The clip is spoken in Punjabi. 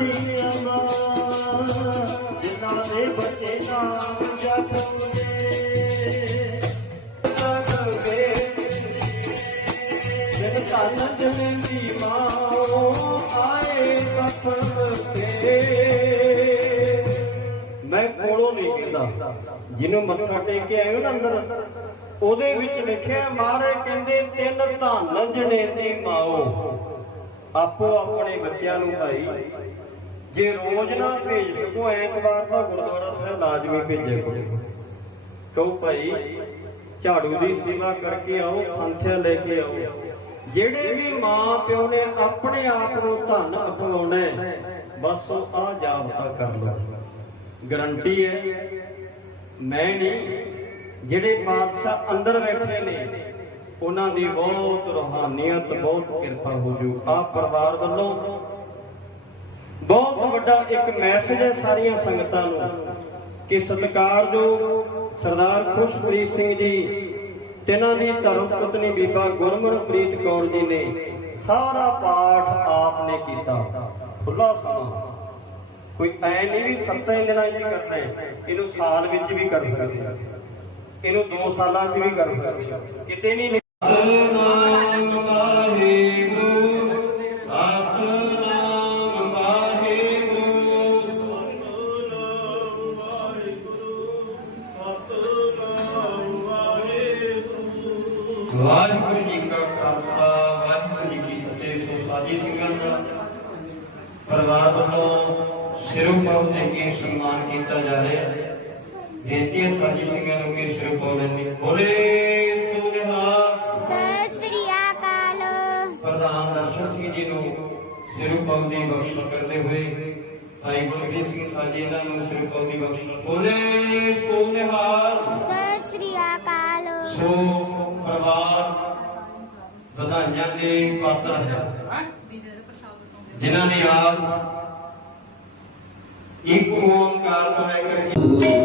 ਤੇਰਿਆਂ ਮੈਂ ਕੋਲੋਂ ਨਹੀਂ ਕਹਿੰਦਾ ਜਿਹਨੂੰ ਮੱਥਾ ਟੇਕ ਕੇ ਆਇਓ ਨਾ ਅੰਦਰ, ਉਹਦੇ ਵਿੱਚ ਲਿਖਿਆ ਮਹਾਰਾਜ ਕਹਿੰਦੇ, ਤਿੰਨ ਧੰਨ ਜਣੇ ਦੀ ਮਾਓ। ਆਪੋ ਆਪਣੇ ਬੱਚਿਆਂ ਨੂੰ ਭਾਈ ਜੇ ਰੋਜ਼ ਨਾ ਭੇਜ ਸਕੋ ਐਤਵਾਰ ਦਾ ਗੁਰਦੁਆਰਾ ਸਾਹਿਬ ਲਾਜ਼ਮੀ ਭੇਜੇ ਕਰੋ ਕਹੋ ਭਾਈ ਝਾੜੂ ਦੀ ਸੇਵਾ ਕਰਕੇ ਆਓ ਸੰਥਿਆ ਲੈ ਕੇ ਆਓ। ਜਿਹੜੇ ਵੀ ਮਾਂ ਪਿਓ ਨੇ ਆਪਣੇ ਆਪ ਨੂੰ ਧਨ ਅਪਣਾਉਣਾ ਹੈ, ਬਸ ਆ ਜਾਬਤਾ ਕਰ ਲਓ। ਗਰੰਟੀ ਹੈ ਮੈਂ ਨਹੀਂ ਜਿਹੜੇ ਬਾਦਸ਼ਾਹ ਅੰਦਰ ਬੈਠੇ ਨੇ ਉਹਨਾਂ ਦੀ ਬਹੁਤ ਰੋਹਾਨੀਅਤ ਬਹੁਤ ਕਿਰਪਾ ਹੋ ਜੂ। ਆ ਪਰਿਵਾਰ ਵੱਲੋਂ ਵੱਡਾ ਇੱਕ ਮੈਸੇਜ ਹੈ ਸਾਰੀਆਂ ਸੰਗਤਾਂ ਨੂੰ ਕਿ ਸਤਿਕਾਰਯੋਗ ਸਰਦਾਰ ਖੁਸ਼ਪ੍ਰੀਤ ਸਿੰਘ ਜੀ, ਤਿਨਾਂ ਦੀ ਧਰਮ ਪਤਨੀ ਬੀਬਾ ਗੁਰਮਨਪ੍ਰੀਤ ਕੌਰ ਜੀ ਨੇ ਸਾਰਾ ਪਾਠ ਆਪ ਨੇ ਕੀਤਾ। ਖੁੱਲਾ ਸਮਾਂ। ਕੋਈ ਐ ਨਹੀਂ ਵੀ ਸੱਤਾਂ ਦਿਨਾਂ ਹੀ ਕਰਨਾ ਇਹਨੂੰ ਸਾਲ ਵਿੱਚ ਵੀ ਕਰ ਸਕਦੇ ਇਹਨੂੰ 2 ਸਾਲਾਂ 'ਚ ਵੀ ਕਰ ਸਕਦੇ ਕਿਤੇ ਨਹੀਂ ਵਾਹਿਗੁਰੂ ਜੀ ਕਾ ਖਾਲਸਾ ਵਾਹਿਗੁਰੂ ਜੀ ਕੀ ਫਤਿਹ। ਸੋ ਸਾਜੀ ਸਿੰਘਾਂ ਦਾ ਪਰਿਵਾਰ ਵੱਲੋਂ ਸਿਰੋਂ ਪਾਉ ਦੇ ਕੇ ਸਨਮਾਨ ਕੀਤਾ ਜਾ ਰਿਹਾ ਹੈ। ਬੇਨਤੀ ਹੈ ਸਾਜੀ ਸਿੰਘਾਂ ਨੂੰ ਕਿ ਸਿਰੋਂ ਪਾਉ ਲੈਣੀ ਬੋਲੇ ਸੁਨਿਹਾਰ ਸਤਿ ਸ੍ਰੀ ਅਕਾਲ। ਪ੍ਰਧਾਨ ਦਰਸ਼ਨ ਸਿੰਘ ਜੀ ਨੂੰ ਸਿਰੋਂ ਪਾਉ ਦੀ ਬਖਸ਼ਿਸ਼ ਕਰਦੇ ਹੋਏ ਭਾਈ ਗੁਰਦੀਪ ਸਿੰਘ ਸਾਜੀ ਇਹਨਾਂ ਨੂੰ ਸਿਰੋਂ ਪਾਉ ਦੀ ਬਖਸ਼ਿਸ਼। ਬੋਲੇ ਸੁਨਿਹਾਰ ਸਤਿ ਸ੍ਰੀ ਅਕਾਲ। ਸੋ ਵਧਾਈਆਂ ਪਾਤਰ ਹੈ ਜਿਨ੍ਹਾਂ ਨੇ ਆਪ ਇੱਕ ਓੰਕਾਰ ਤੋਂ ਲੈ ਕੇ